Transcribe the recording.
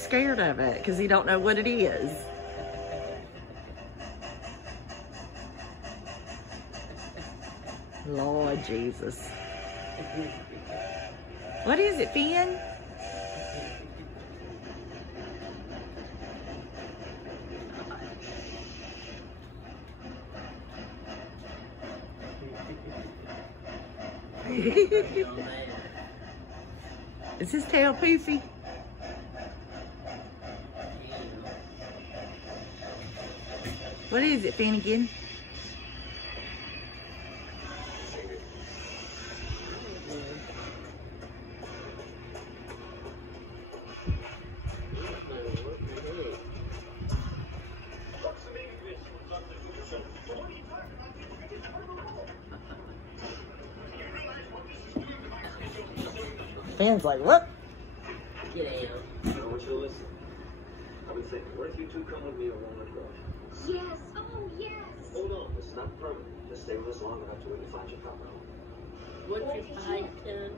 he's scared of it because he don't know what it is. Lord Jesus. What is it, Finn? Is his tail poofy? What is it, Finnegan? Finn's like, what? Get out. I want you to listen. I've been thinking, what if you two come with me on Walnut Grove? Yes, oh yes. Hold on, this is not permanent. Just stay with us long enough to when you find your proper home. What if you find him?